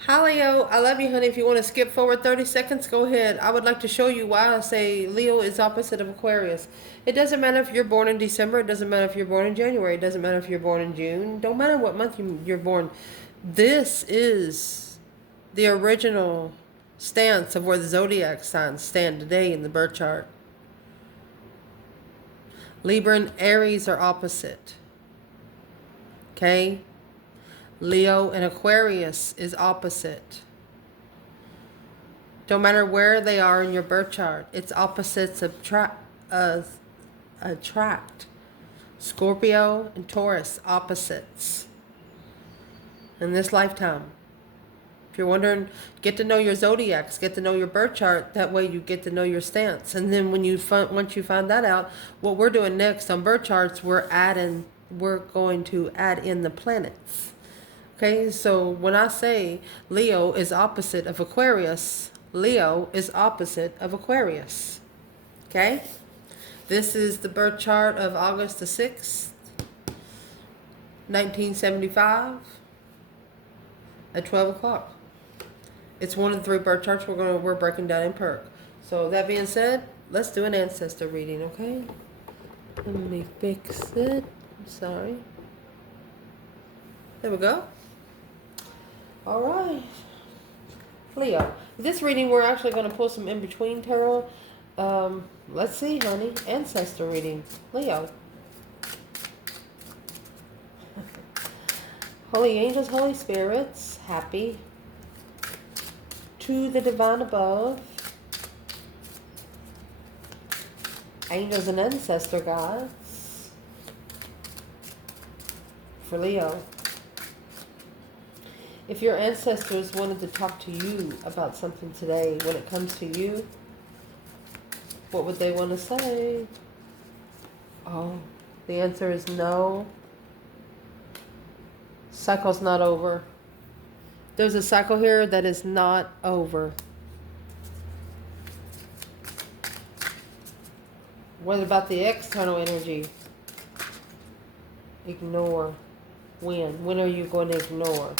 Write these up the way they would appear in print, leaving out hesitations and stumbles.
Hi Leo, I love you, honey. If you want to skip forward 30 seconds, go ahead. I would like to show you why I say Leo is opposite of Aquarius. It doesn't matter if you're born in December. It doesn't matter if you're born in January. It doesn't matter if you're born in June. Don't matter what month you're born. This is the original stance of where the zodiac signs stand today in the birth chart. Libra and Aries are opposite. Okay? Leo and Aquarius is opposite. Don't matter where they are in your birth chart, it's opposites attract. Scorpio and Taurus, opposites in this lifetime. If you're wondering, get to know your zodiacs, get to know your birth chart. That way you get to know your stance. And then once you find that out, what we're doing next on birth charts, we're going to add in the planets. Okay, so when I say Leo is opposite of Aquarius, Leo is opposite of Aquarius. Okay? This is the birth chart of August the 6th, 1975 at 12 o'clock. It's one of the three birth charts we're breaking down in perk. So that being said, let's do an ancestor reading, okay? Let me fix it. Sorry. There we go. All right. Leo. This reading, we're actually going to pull some in-between tarot. Let's see, honey. Ancestor reading. Leo. Holy angels, holy spirits, happy. To the divine above. Angels and ancestor gods. For Leo. If your ancestors wanted to talk to you about something today, when it comes to you, what would they want to say? Oh, the answer is no. Cycle's not over. There's a cycle here that is not over. What about the external energy? Ignore. When? When are you going to ignore?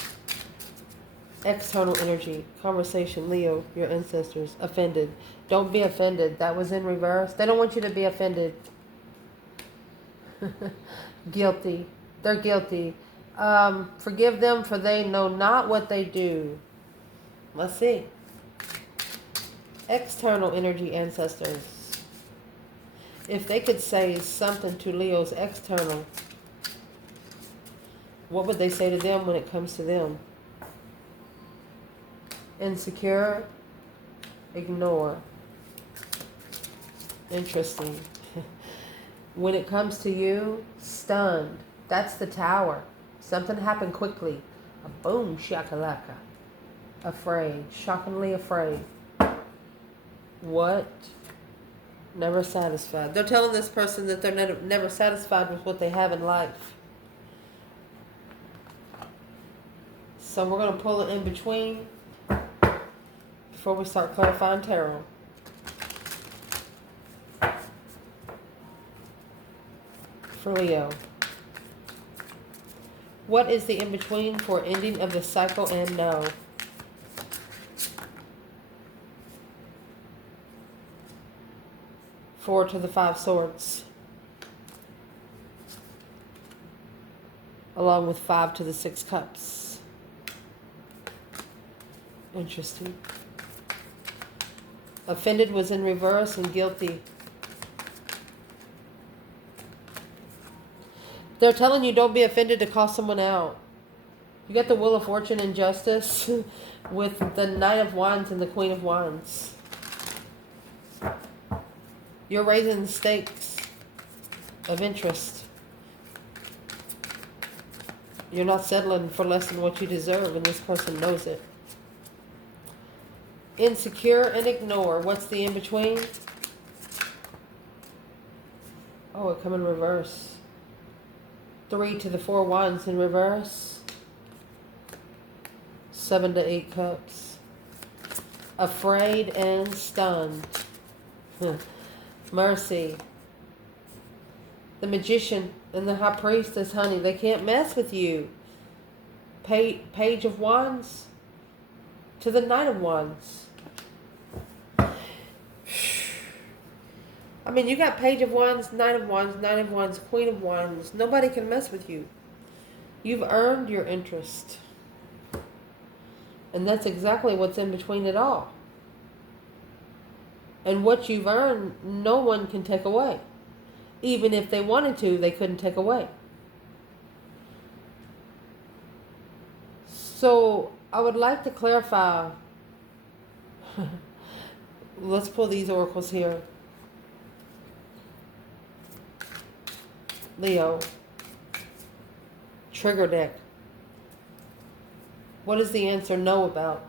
External energy, conversation, Leo, your ancestors, offended. Don't be offended. That was in reverse. They don't want you to be offended. Guilty. They're guilty. Forgive them, for they know not what they do. Let's see. External energy, ancestors. If they could say something to Leo's external, what would they say to them when it comes to them? Insecure, ignore. Interesting. When it comes to you, stunned. That's the tower. Something happened quickly. A boom, shakalaka. Afraid, shockingly afraid. What? Never satisfied. They're telling this person that they're never satisfied with what they have in life. So we're going to pull it in between before we start clarifying tarot. For Leo. What is the in-between for ending of the cycle and no? Four to the 5 swords. Along with 5 to the 6 cups. Interesting. Offended was in reverse and guilty. They're telling you don't be offended to call someone out. You got the Wheel of Fortune and Justice with the Knight of Wands and the Queen of Wands. You're raising the stakes of interest. You're not settling for less than what you deserve, and this person knows it. Insecure and ignore. What's the in-between? Oh, it come in reverse. 3 to the 4 wands in reverse. 7 to 8 cups. Afraid and stunned. Mercy. The magician and the high priestess, honey, they can't mess with you. Page of wands. to the Knight of Wands. I mean, you got Page of Wands, Knight of Wands, Knight of Wands, Queen of Wands. Nobody can mess with you. You've earned your interest. And that's exactly what's in between it all. And what you've earned, no one can take away. Even if they wanted to, they couldn't take away. So I would like to clarify. Let's pull these oracles here. Leo. Trigger deck. What does the answer know about?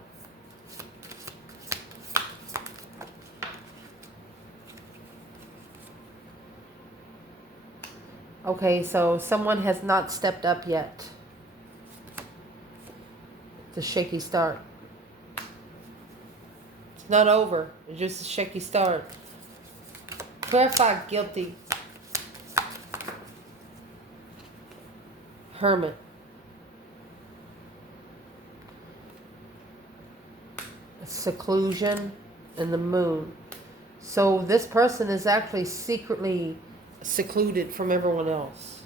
Okay, so someone has not stepped up yet. It's a shaky start. It's not over. It's just a shaky start. Clarify guilty. Hermit. Seclusion and the moon. So this person is actually secretly secluded from everyone else.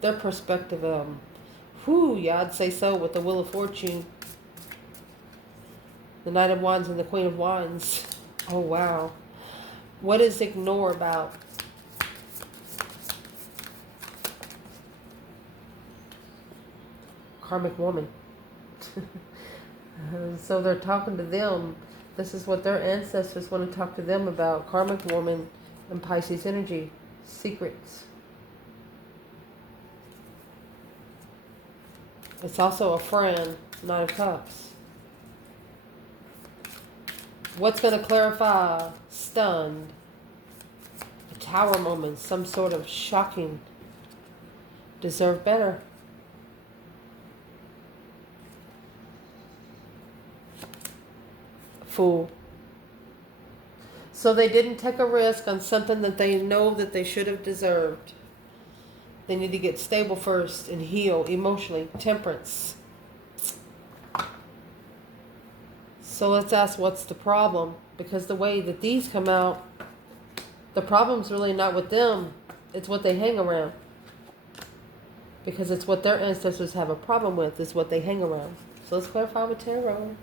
Their perspective, yeah, I'd say so, with the Wheel of Fortune, the Knight of Wands and the Queen of Wands. Oh, wow. What is ignore about? Karmic woman. So they're talking to them. This is what their ancestors want to talk to them about. Karmic woman and Pisces energy. Secrets. It's also a friend, Knight of Cups. What's going to clarify? Stunned. A tower moment. Some sort of shocking. Deserve better. Fool. So they didn't take a risk on something that they know that they should have deserved. They need to get stable first and heal emotionally. Temperance. So let's ask, what's the problem? Because the way that these come out, the problem's really not with them. It's what they hang around. Because it's what their ancestors have a problem with. It's what they hang around. So let's clarify with tarot.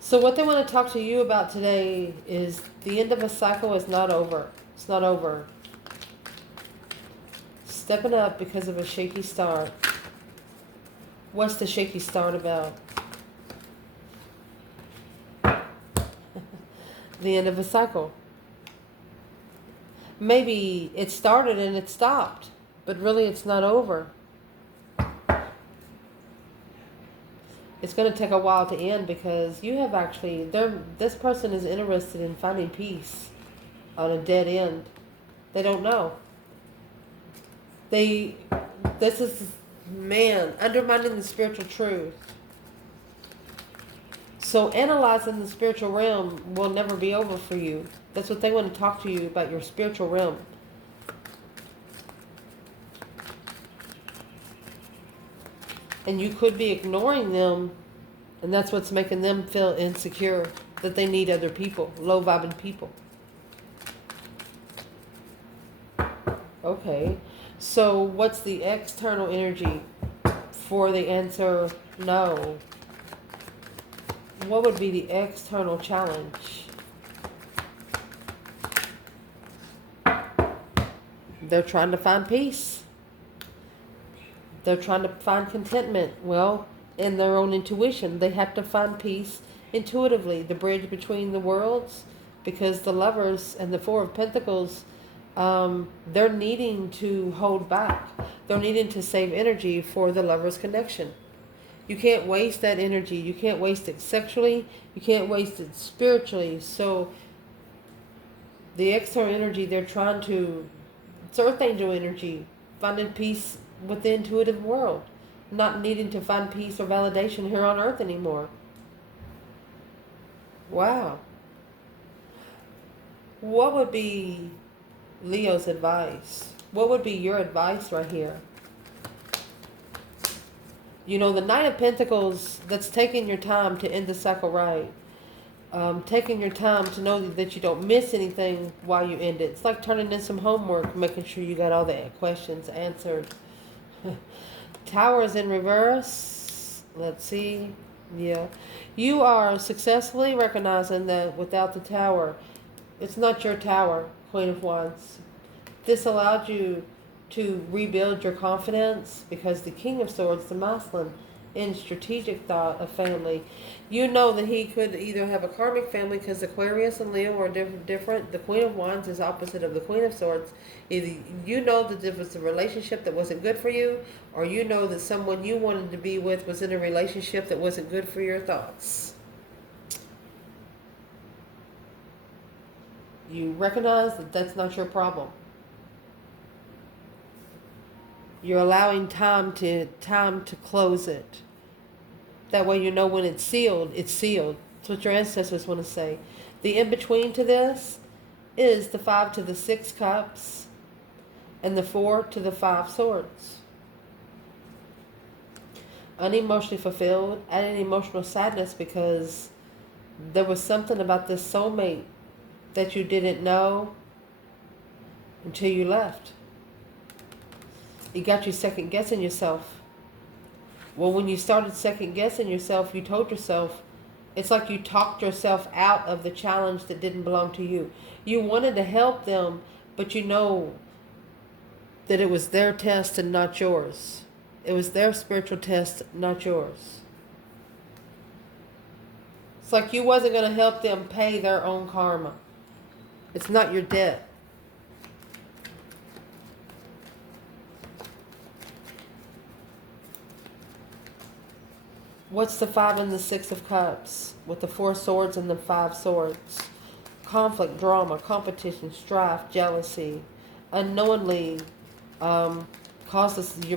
So what they want to talk to you about today is the end of a cycle is not over. It's not over. Stepping up because of a shaky start. What's the shaky start about? The end of a cycle. Maybe it started and it stopped, but really it's not over. It's going to take a while to end because you have actually, this person is interested in finding peace on a dead end. They don't know. This is, man, undermining the spiritual truth. So analyzing the spiritual realm will never be over for you. That's what they want to talk to you about, your spiritual realm. And you could be ignoring them, and that's what's making them feel insecure, that they need other people, low-vibing people. Okay, so what's the external energy for the answer no? What would be the external challenge? They're trying to find peace. They're trying to find contentment. Well, in their own intuition, they have to find peace intuitively. The bridge between the worlds, because the Lovers and the Four of Pentacles, they're needing to hold back. They're needing to save energy for the Lovers connection. You can't waste that energy. You can't waste it sexually. You can't waste it spiritually. So the external energy, they're trying to, it's Earth Angel energy, finding peace with the intuitive world, not needing to find peace or validation here on Earth anymore. Wow. What would be Leo's advice? What would be your advice right here? You know, the Knight of Pentacles, that's taking your time to end the cycle right. Taking your time to know that you don't miss anything while you end it. It's like turning in some homework, making sure you got all the questions answered. Tower is in reverse. Let's see. Yeah. You are successfully recognizing that without the Tower, it's not your tower, Queen of Wands. This allowed you to rebuild your confidence because the King of Swords, the masculine, in strategic thought of family. You know that he could either have a karmic family because Aquarius and Leo are different. The Queen of Wands is opposite of the Queen of Swords. Either you know that there was a relationship that wasn't good for you, or you know that someone you wanted to be with was in a relationship that wasn't good for your thoughts. You recognize that that's not your problem. You're allowing time to close it. That way you know when it's sealed, it's sealed. That's what your ancestors want to say. The in-between to this is the 5 to the 6 cups and the 4 to the 5 swords. Unemotionally fulfilled, adding emotional sadness because there was something about this soulmate that you didn't know until you left. It got you second guessing yourself. Well, when you started second guessing yourself, you told yourself, it's like you talked yourself out of the challenge that didn't belong to you. You wanted to help them, but you know that it was their test and not yours. It was their spiritual test, not yours. It's like you wasn't going to help them pay their own karma. It's not your debt. What's the 5 and the 6 of cups with the 4 swords and the 5 swords? Conflict, drama, competition, strife, jealousy. Unknowingly causes the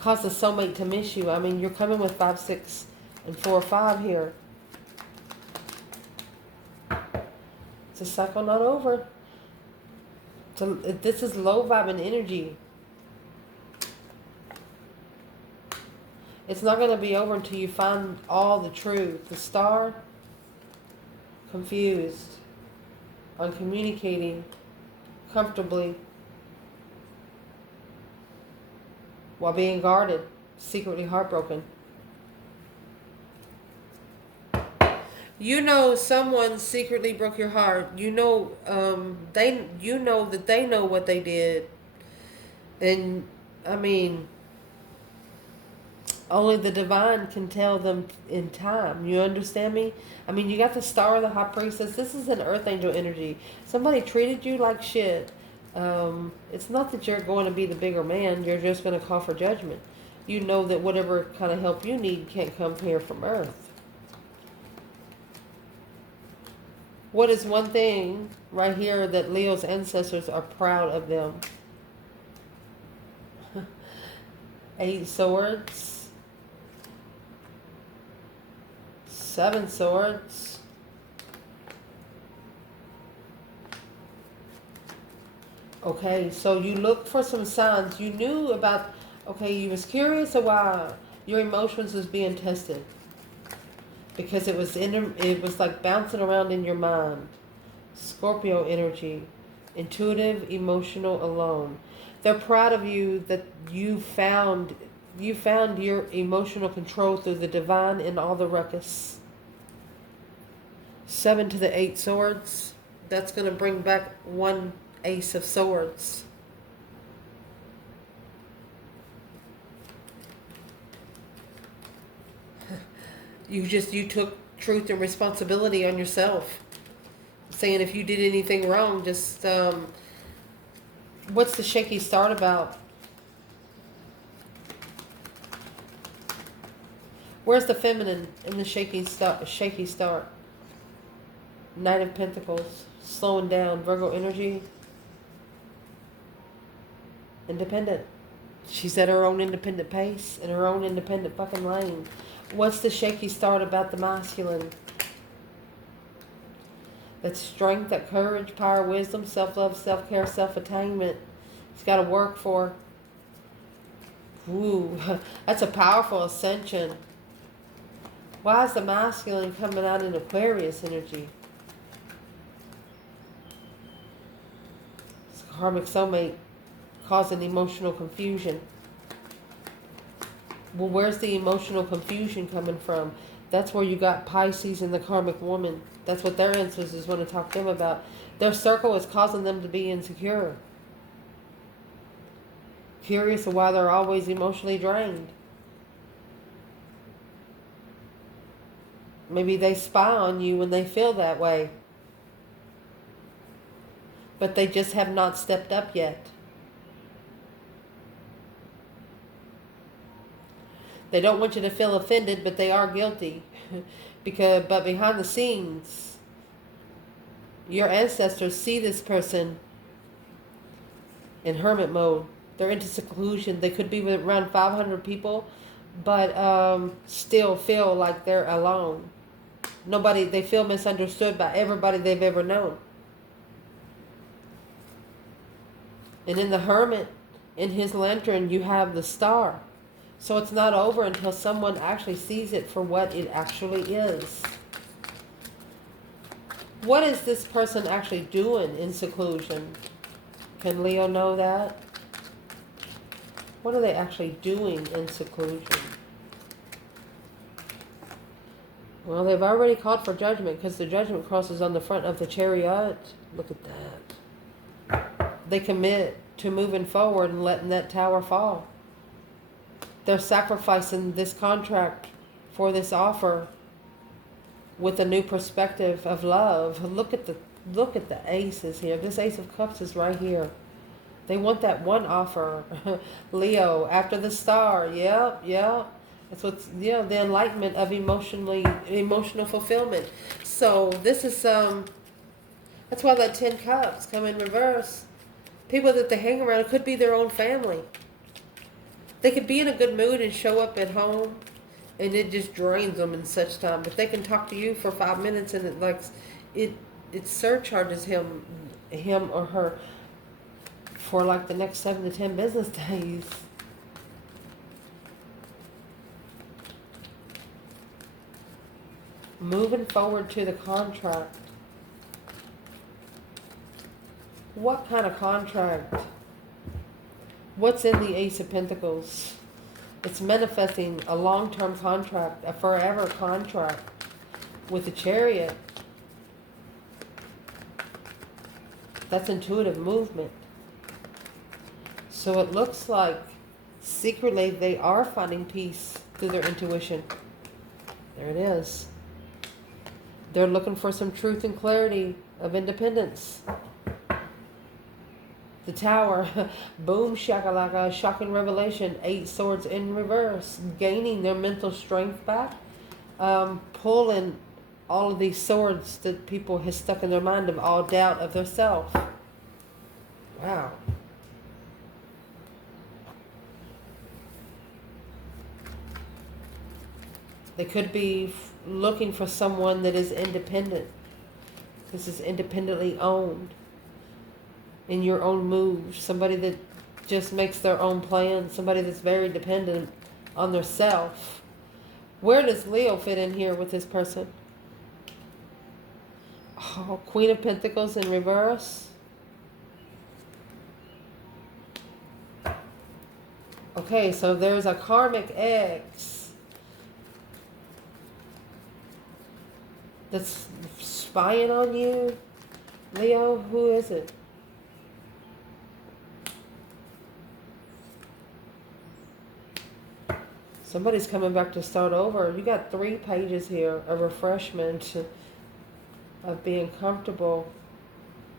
soulmate to miss you. I mean, you're coming with 5, 6, and 4, 5 here. It's a cycle not over. This is low vibing energy. It's not going to be over until you find all the truth. The Star, confused on communicating comfortably while being guarded, secretly heartbroken. You know someone secretly broke your heart. You know you know that they know what they did. And I mean, only the divine can tell them in time. You understand me? I mean, you got the Star of the High Priestess. This is an Earth Angel energy. Somebody treated you like shit. It's not that you're going to be the bigger man. You're just going to call for judgment. You know that whatever kind of help you need can't come here from Earth. What is one thing right here that Leo's ancestors are proud of them? 8 swords. 7 swords. Okay, so you looked for some signs. You knew about, okay, you was curious of why your emotions was being tested. Because it was like bouncing around in your mind. Scorpio energy. Intuitive, emotional, alone. They're proud of you that you found your emotional control through the divine in all the ruckus. 7 to the 8 swords. That's going to bring back 1 ace of swords. You took truth and responsibility on yourself. Saying if you did anything wrong, just what's the shaky start about? Where's the feminine in the shaky start? Knight of Pentacles, slowing down, Virgo energy. Independent. She's at her own independent pace, in her own independent fucking lane. What's the shaky start about the masculine? That's strength, that courage, power, wisdom, self-love, self-care, self-attainment. It's got to work for. Ooh, that's a powerful ascension. Why is the masculine coming out in Aquarius energy? It's karmic soulmate causing emotional confusion. Well, where's the emotional confusion coming from? That's where you got Pisces and the karmic woman. That's what their ancestors want to talk to them about. Their circle is causing them to be insecure. Curious of why they're always emotionally drained. Maybe they spy on you when they feel that way. But they just have not stepped up yet. They don't want you to feel offended, but they are guilty. But behind the scenes, your ancestors see this person in hermit mode. They're into seclusion. They could be with around 500 people, but still feel like they're alone. They feel misunderstood by everybody they've ever known. And in the hermit, in his lantern, you have the star. So it's not over until someone actually sees it for what it actually is. What is this person actually doing in seclusion? Can Leo know that? What are they actually doing in seclusion? Well, they've already called for judgment because the judgment cross is on the front of the chariot. Look at that. They commit to moving forward and letting that tower fall. They're sacrificing this contract for this offer with a new perspective of love. Look at the aces here. This Ace of Cups is right here. They want that one offer. Leo, after the star. Yep. That's what's, the enlightenment of emotional fulfillment. So this is, that's why that 10 Cups come in reverse. People that they hang around, it could be their own family. They could be in a good mood and show up at home, and it just drains them in such time. But they can talk to you for 5 minutes, and it surcharges him or her for like the next 7 to 10 business days. Moving forward to the contract. What kind of contract? What's in the Ace of Pentacles? It's manifesting a long-term contract, a forever contract with the Chariot. That's intuitive movement. So it looks like secretly they are finding peace through their intuition. There it is. They're looking for some truth and clarity of independence. The Tower, boom shakalaka, shocking revelation, 8 swords in reverse, gaining their mental strength back, pulling all of these swords that people have stuck in their mind of all doubt of their self. Wow. They could be looking for someone that is independent. This is independently owned. In your own moves, somebody that just makes their own plans, somebody that's very dependent on their self. Where does Leo fit in here with this person? Oh, Queen of Pentacles in reverse. Okay, so there's a karmic ex that's spying on you. Leo, who is it? Somebody's coming back to start over. You got 3 pages here of refreshment, of being comfortable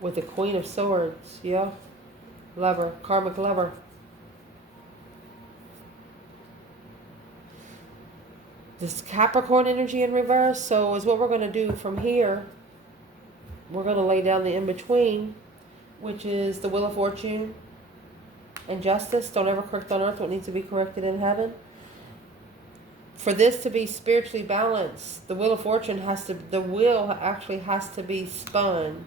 with the Queen of Swords. Yeah. Lover. Karmic lover. This Capricorn energy in reverse. So is what we're going to do from here. We're going to lay down the in-between, which is the Wheel of Fortune and Justice. Don't ever correct on earth what needs to be corrected in heaven. For this to be spiritually balanced, the wheel of fortune the wheel actually has to be spun.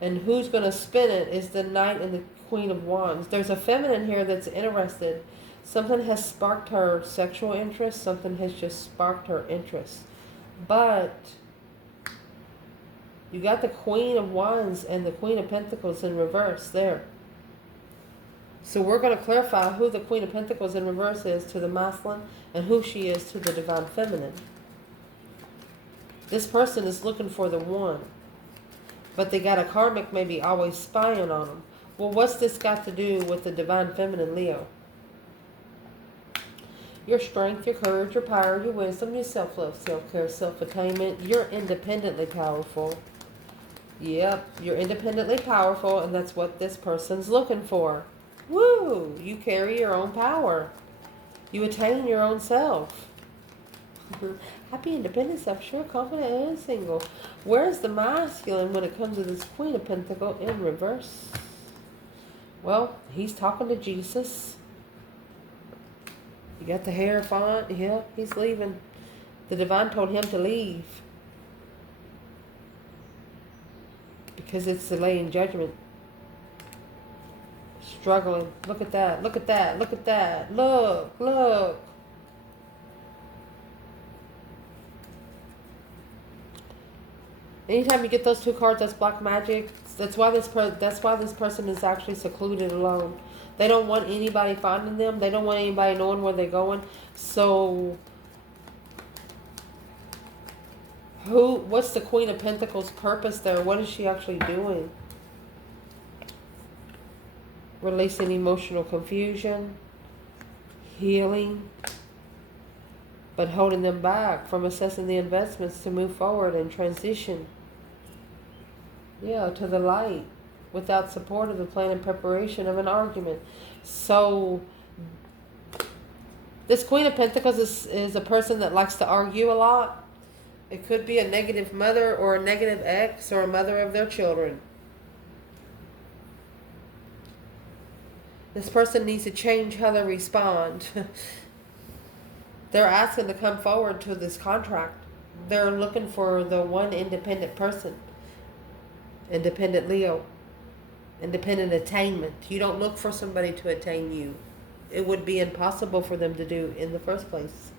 And who's going to spin it is the Knight and the Queen of Wands. There's a feminine here that's interested. Something has sparked her sexual interest. Something has just sparked her interest. But you got the Queen of Wands and the Queen of Pentacles in reverse there. So we're going to clarify who the Queen of Pentacles in reverse is to the masculine and who she is to the divine feminine. This person is looking for the one. But they got a karmic maybe always spying on them. Well, what's this got to do with the divine feminine Leo? Your strength, your courage, your power, your wisdom, your self-love, self-care, self-attainment. You're independently powerful. Yep, you're independently powerful, and that's what this person's looking for. Woo! You carry your own power. You attain your own self. Happy, independent, self-sure, confident, and single. Where's the masculine when it comes to this Queen of Pentacles in reverse? Well, he's talking to Jesus. You got the hair font. Yeah, he's leaving. The divine told him to leave. Because it's delaying judgment. Struggling. Look at that. Look at that. Look at that. Look. Look. Anytime you get those two cards, that's black magic. That's why this person is actually secluded, alone. They don't want anybody finding them. They don't want anybody knowing where they're going. So, what's the Queen of Pentacles' purpose there? What is she actually doing? Releasing emotional confusion, healing, but holding them back from assessing the investments to move forward and transition. Yeah, to the light, without support of the plan and preparation of an argument. So, this Queen of Pentacles is a person that likes to argue a lot. It could be a negative mother or a negative ex or a mother of their children. This person needs to change how they respond. They're asking to come forward to this contract. They're looking for the one independent person. Independent Leo. Independent attainment. You don't look for somebody to attain you. It would be impossible for them to do in the first place.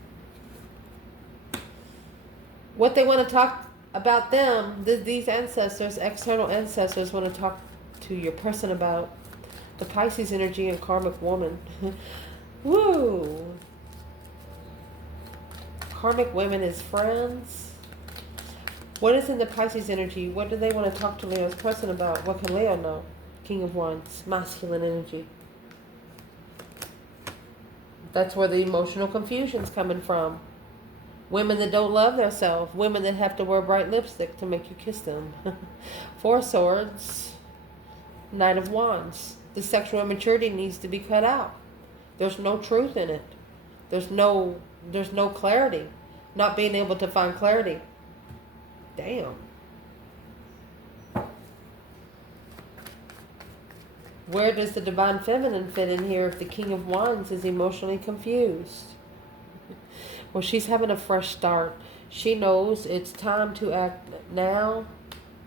What they want to talk about them, these ancestors, external ancestors, want to talk to your person about the Pisces energy and karmic woman. Woo! Karmic women is friends. What is in the Pisces energy? What do they want to talk to Leo's person about? What can Leo know? King of Wands, masculine energy. That's where the emotional confusion's coming from. Women that don't love themselves. Women that have to wear bright lipstick to make you kiss them. Four of Swords. Knight of Wands. The sexual immaturity needs to be cut out. There's no truth in it. There's no clarity. Not being able to find clarity. Damn. Where does the divine feminine fit in here if the King of Wands is emotionally confused? Well, she's having a fresh start. She knows it's time to act now.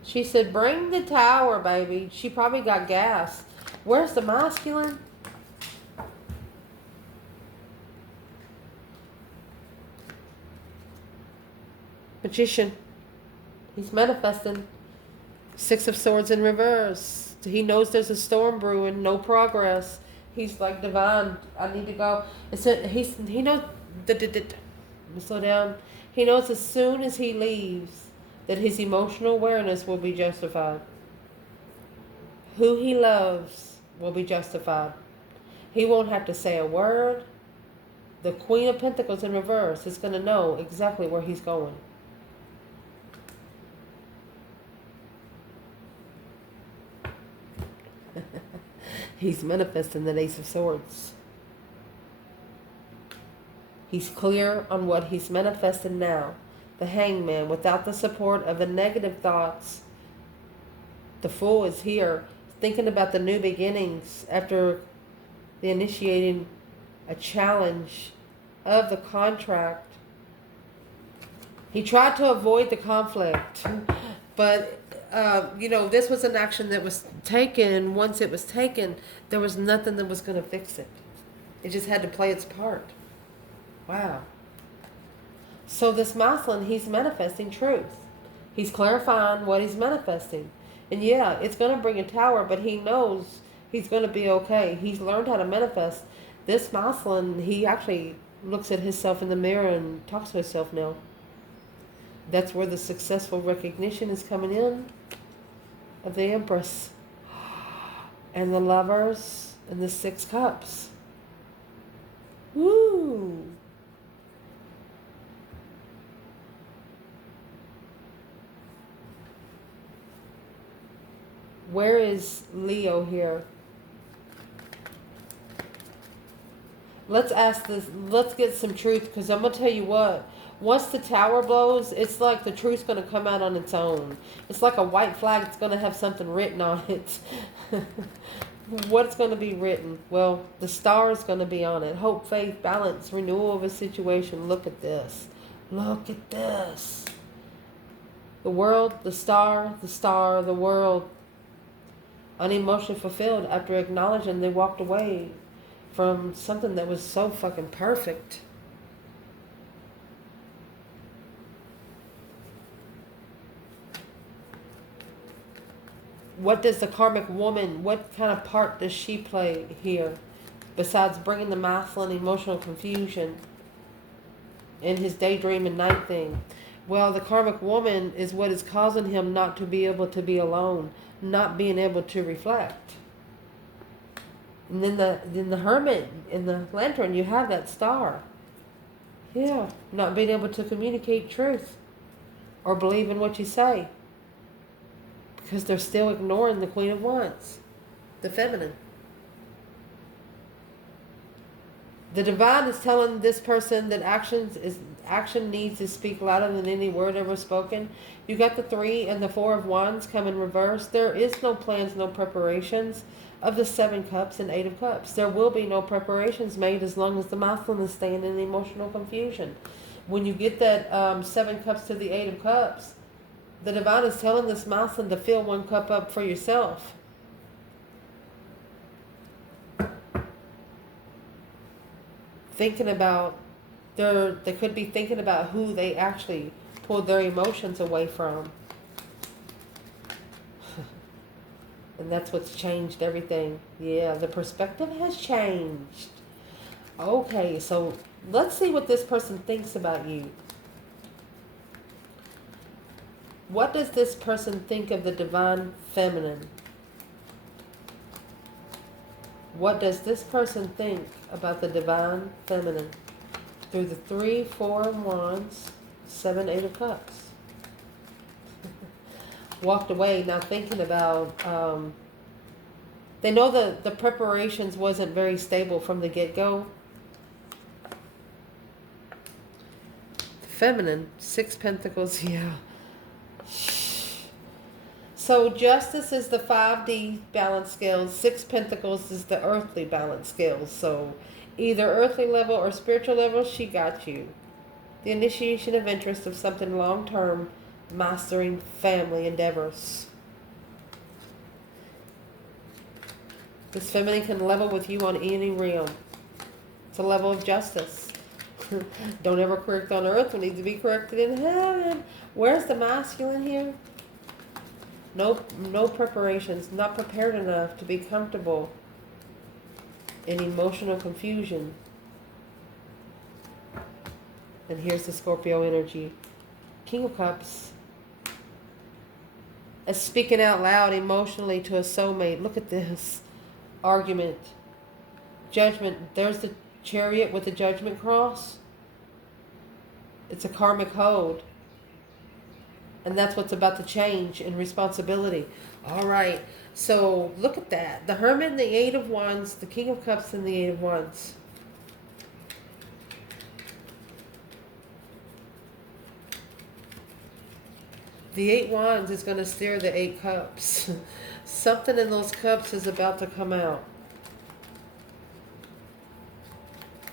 She said, bring the tower, baby. She probably got gas. Where's the masculine? Magician. He's manifesting. Six of Swords in reverse. He knows there's a storm brewing, no progress. He's like, divine, I need to go. He knows. Let me slow down. He knows as soon as he leaves that his emotional awareness will be justified. Who he loves will be justified. He won't have to say a word. The Queen of Pentacles in reverse is going to know exactly where he's going. He's manifesting the Ace of Swords. He's clear on what he's manifesting now. The Hangman, without the support of the negative thoughts. The Fool is here, thinking about the new beginnings after the initiating a challenge of the contract. He tried to avoid the conflict, but this was an action that was taken. Once it was taken, there was nothing that was going to fix it. It just had to play its part. Wow. So this masculine, he's manifesting truth. He's clarifying what he's manifesting. And yeah, it's going to bring a tower, but he knows he's going to be okay. He's learned how to manifest. This masculine, he actually looks at himself in the mirror and talks to himself now. That's where the successful recognition is coming in of the Empress and the Lovers and the Six Cups. Woo! Where is Leo here? Let's ask this. Let's get some truth, because I'm going to tell you what. Once the tower blows, it's like the truth's going to come out on its own. It's like a white flag. It's going to have something written on it. What's going to be written? Well, the star is going to be on it. Hope, faith, balance, renewal of a situation. Look at this. Look at this. The world, the star, the world. Unemotionally fulfilled after acknowledging they walked away from something that was so fucking perfect. What does the karmic woman, what kind of part does she play here? Besides bringing the masculine emotional confusion in his daydream and night thing. Well, the karmic woman is what is causing him not to be able to be alone, not being able to reflect. And then the hermit in the lantern, you have that star. Yeah, not being able to communicate truth or believe in what you say. Because they're still ignoring the Queen of Wands, the feminine. The divine is telling this person that action needs to speak louder than any word ever spoken. You got the 3 and the 4 of Wands come in reverse. There is no plans, no preparations of the 7 cups and 8 of cups. There will be no preparations made as long as the masculine is staying in emotional confusion. When you get that 7 cups to the 8 of cups, the divine is telling this masculine to fill 1 cup up for yourself. Thinking about, they could be thinking about who they actually pulled their emotions away from. And that's what's changed everything. Yeah, the perspective has changed. Okay, so let's see what this person thinks about you. What does this person think of the divine feminine? What does this person think about the divine feminine? Through the 3, 4 of Wands, 7, 8 of Cups. Walked away, now thinking about, they know the preparations wasn't very stable from the get-go. Feminine, 6 Pentacles, yeah. So justice is the 5D balance scales. 6 Pentacles is the earthly balance scales. So either earthly level or spiritual level, she got you. The initiation of interest of something long-term, mastering family endeavors. This feminine can level with you on any realm. It's a level of justice. Don't ever correct on earth. We need to be corrected in heaven. Where's the masculine here? No preparations, not prepared enough to be comfortable in emotional confusion. And here's the Scorpio energy. King of Cups. As speaking out loud emotionally to a soulmate. Look at this. Argument. Judgment. There's the Chariot with the Judgment cross. It's a karmic hold. And that's what's about to change in responsibility. All right. So look at that. The Hermit and the 8 of Wands. The King of Cups and the 8 of Wands. The 8 Wands is going to steer the 8 Cups. Something in those cups is about to come out.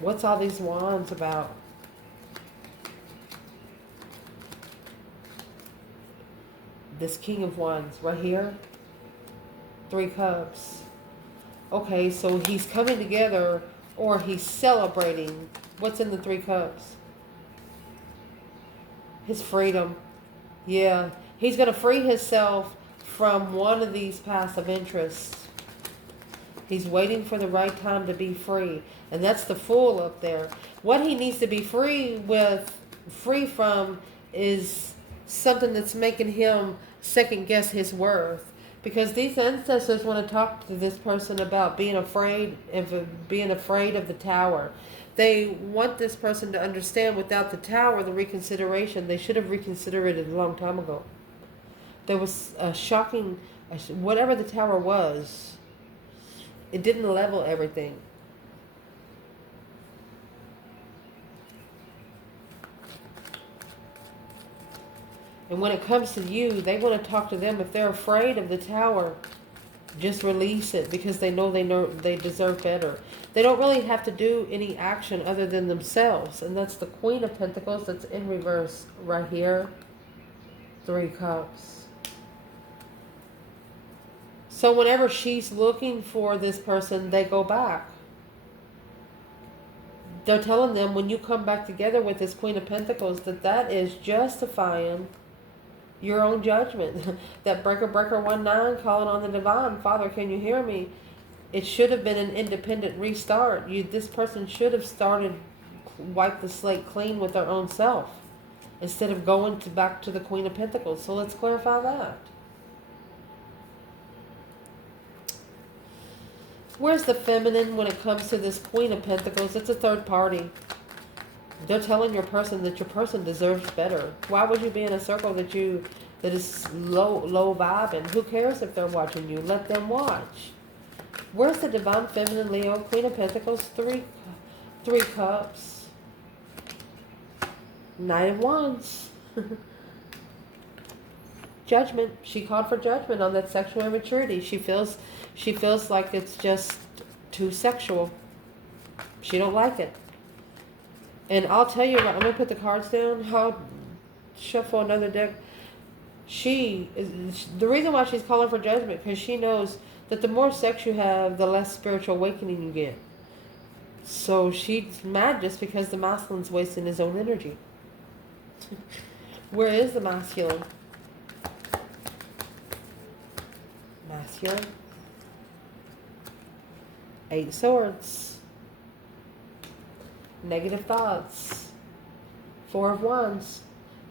What's all these wands about? This King of Wands right here. 3 Cups. Okay, so he's coming together or he's celebrating. What's in the 3 Cups? His freedom. Yeah. He's going to free himself from one of these passive interests. He's waiting for the right time to be free. And that's the Fool up there. What he needs to be free from is something that's making him second guess his worth. Because these ancestors want to talk to this person about being afraid of the tower. They want this person to understand without the tower, the reconsideration, they should have reconsidered it a long time ago. There was a shocking, whatever the tower was, it didn't level everything. And when it comes to you, they want to talk to them. If they're afraid of the tower, just release it because they know they deserve better. They don't really have to do any action other than themselves. And that's the Queen of Pentacles that's in reverse right here. 3 Cups. So whenever she's looking for this person, they go back. They're telling them when you come back together with this Queen of Pentacles that is justifying your own judgment. That breaker 19 calling on the divine. Father, can you hear me? It should have been an independent restart. This person should have wiped the slate clean with their own self instead of going back to the Queen of Pentacles. So let's clarify that. Where's the feminine when it comes to this Queen of Pentacles? It's a third party. They're telling your person that your person deserves better. Why would you be in a circle that is low vibing? Who cares if they're watching you? Let them watch. Where's the divine feminine, Leo? Queen of Pentacles, 3 Cups, Knight of Wands. Judgment. She called for judgment on that sexual immaturity. She feels like it's just too sexual. She don't like it. And I'll tell you, I'm going to put the cards down. I'll shuffle another deck. The reason why she's calling for judgment, because she knows that the more sex you have, the less spiritual awakening you get. So she's mad just because the masculine's wasting his own energy. Where is the masculine? Masculine. 8 Swords. Negative thoughts. 4 of Wands.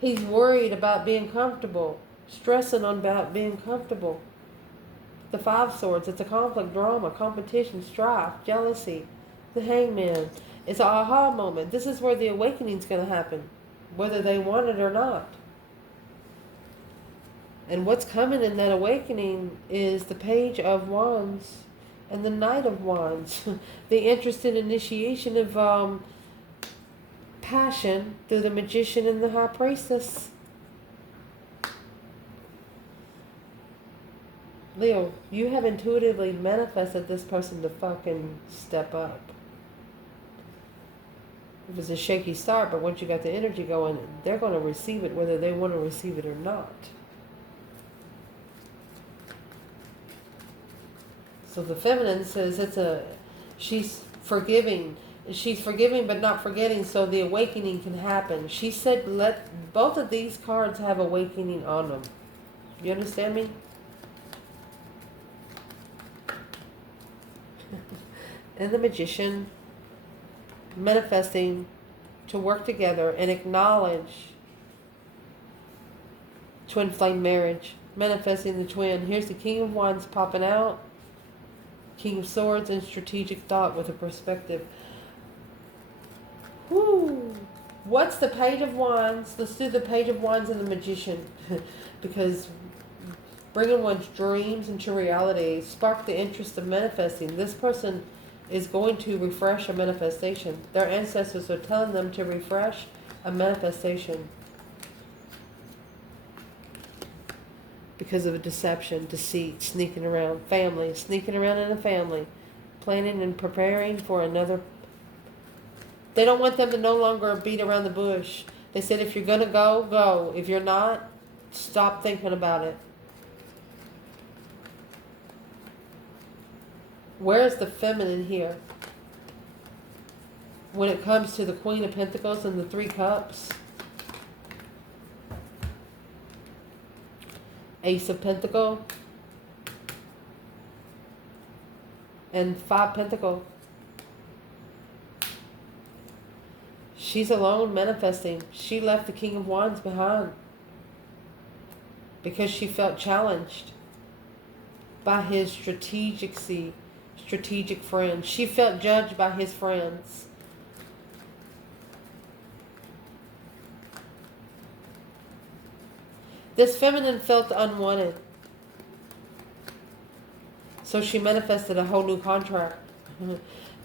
He's worried about being comfortable. Stressing on about being comfortable. The 5 Swords. It's a conflict, drama, competition, strife, jealousy. The Hangman. It's an aha moment. This is where the awakening's going to happen. Whether they want it or not. And what's coming in that awakening is the Page of Wands and the Knight of Wands. The interest in initiation of passion through the Magician and the High Priestess. Leo, you have intuitively manifested this person to fucking step up. It was a shaky start, but once you got the energy going, they're going to receive it whether they want to receive it or not. So the feminine says she's forgiving. She's forgiving but not forgetting, so the awakening can happen. She said let both of these cards have awakening on them. You understand me? And the Magician manifesting to work together and acknowledge twin flame marriage. Manifesting the twin. Here's the King of Wands popping out. King of Swords and strategic thought with a perspective. Woo! What's the Page of Wands? Let's do the Page of Wands and the Magician. Because bringing one's dreams into reality spark the interest of manifesting. This person is going to refresh a manifestation. Their ancestors are telling them to refresh a manifestation. Because of a deception, deceit, sneaking around, family, sneaking around in a family, planning and preparing for another They don't want them to no longer beat around the bush. They said, if you're going to go, go. If you're not, stop thinking about it. Where's the feminine here? When it comes to the Queen of Pentacles and the Three Cups. Ace of Pentacles. And Five Pentacles. She's alone manifesting. She left the King of Wands behind because she felt challenged by his strategic friends. She felt judged by his friends. This feminine felt unwanted. So she manifested a whole new contract.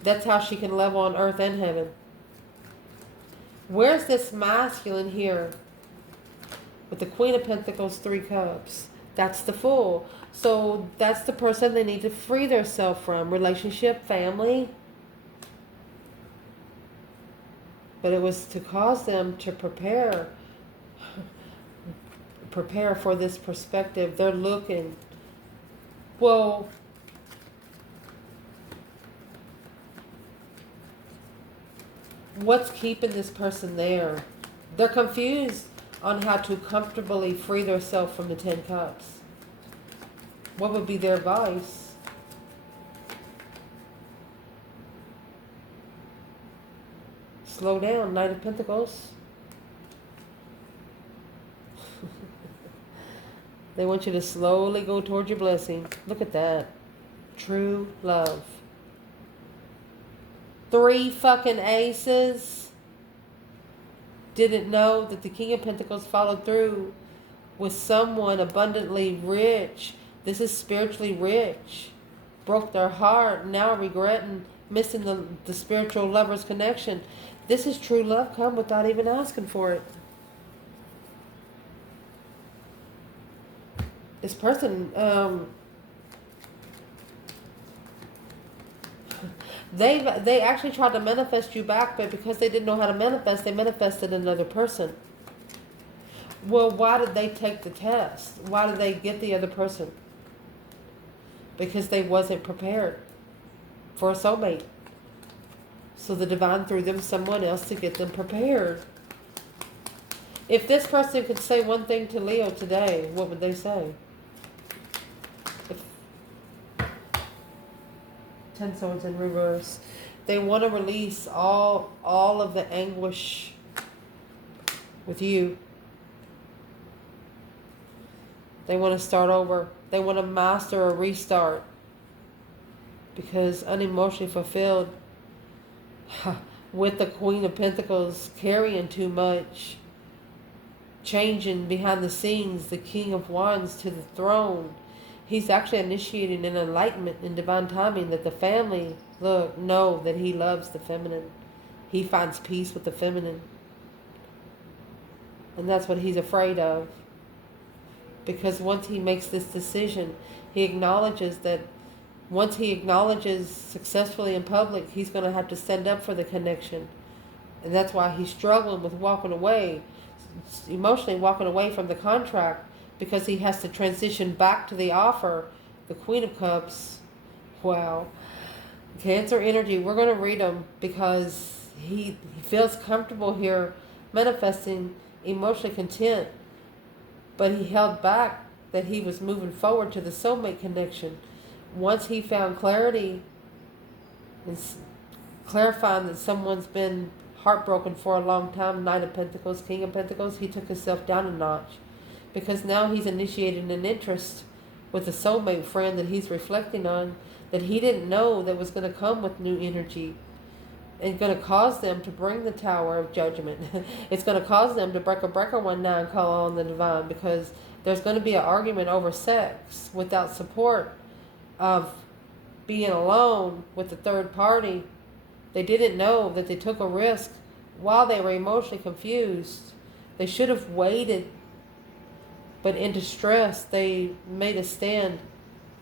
That's how she can level on earth and heaven. Where's this masculine here? With the Queen of Pentacles, Three Cups. That's the Fool. So that's the person they need to free themselves from. Relationship, family. But it was to cause them to prepare for this perspective. They're looking. Well, what's keeping this person there? They're confused on how to comfortably free themselves from the 10 Cups. What would be their advice? Slow down, Knight of Pentacles. They want you to slowly go toward your blessing. Look at that. True love. 3 fucking aces. Didn't know that the King of Pentacles followed through with someone abundantly rich. This is spiritually rich. Broke their heart. Now regretting missing the spiritual lover's connection. This is true love come without even asking for it. This person, they actually tried to manifest you back, but because they didn't know how to manifest, they manifested another person. Well, why did they take the test? Why did they get the other person? Because they wasn't prepared for a soulmate. So the divine threw them someone else to get them prepared. If this person could say one thing to Leo today, what would they say? 10 Swords in reverse. They want to release all of the anguish with you. They want to start over. They want to master a restart. Because unemotionally fulfilled with the Queen of Pentacles carrying too much. Changing behind the scenes the King of Wands to the throne. He's actually initiating an enlightenment in divine timing that the family, know that he loves the feminine. He finds peace with the feminine. And that's what he's afraid of. Because once he makes this decision, he acknowledges that once he acknowledges successfully in public, he's going to have to stand up for the connection. And that's why he's struggling with walking away, emotionally walking away from the contract. Because he has to transition back to the offer. The Queen of Cups. Wow. Cancer energy. We're going to read them because he feels comfortable here manifesting emotionally content. But he held back that he was moving forward to the soulmate connection. Once he found clarity and clarifying that someone's been heartbroken for a long time, Knight of Pentacles, King of Pentacles, he took himself down a notch. Because now he's initiating an interest with a soulmate friend that he's reflecting on that he didn't know that was going to come with new energy and going to cause them to bring the Tower of Judgment. It's going to cause them to break a breaker one night and call on the divine because there's going to be an argument over sex without support of being alone with the third party. They didn't know that they took a risk while they were emotionally confused. They should have waited. But in distress, they made a stand,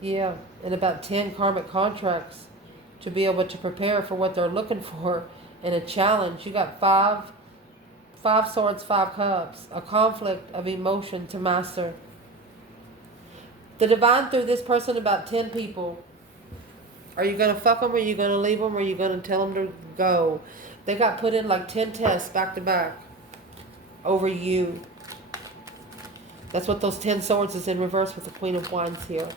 in about 10 karmic contracts to be able to prepare for what they're looking for. and a challenge. You got five swords, 5 cups, a conflict of emotion to master. The divine threw this person about 10 people. Are you going to fuck them, or are you going to leave them, or are you going to tell them to go? They got put in like 10 tests back to back over you. That's what those 10 swords is in reverse with the Queen of Wands here.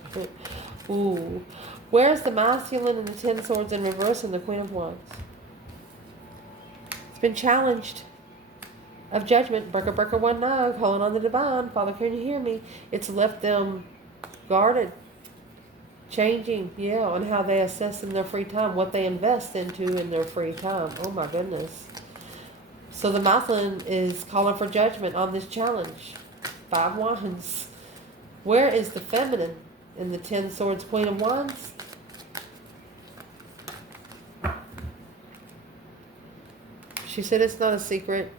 Ooh. Where's the masculine and the 10 swords in reverse and the Queen of Wands? It's been challenged. Of judgment. Breaker, one no. Calling on the divine. Father, can you hear me? It's left them guarded. Changing, yeah, on how they assess in their free time. What they invest into in their free time. Oh my goodness. So the masculine is calling for judgment on this challenge. 5 wands. Where is the feminine in the 10 swords, Queen of Wands? She said it's not a secret.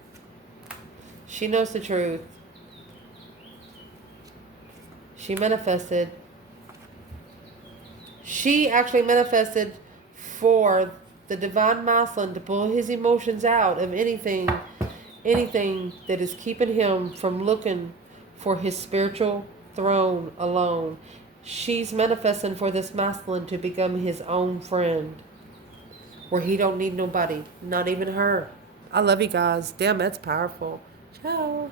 She knows the truth. She manifested. She actually manifested for the divine masculine to pull his emotions out of anything that is keeping him from looking for his spiritual throne alone. She's manifesting for this masculine to become his own friend, where he don't need nobody, not even her. I love you guys. Damn, that's powerful. Ciao.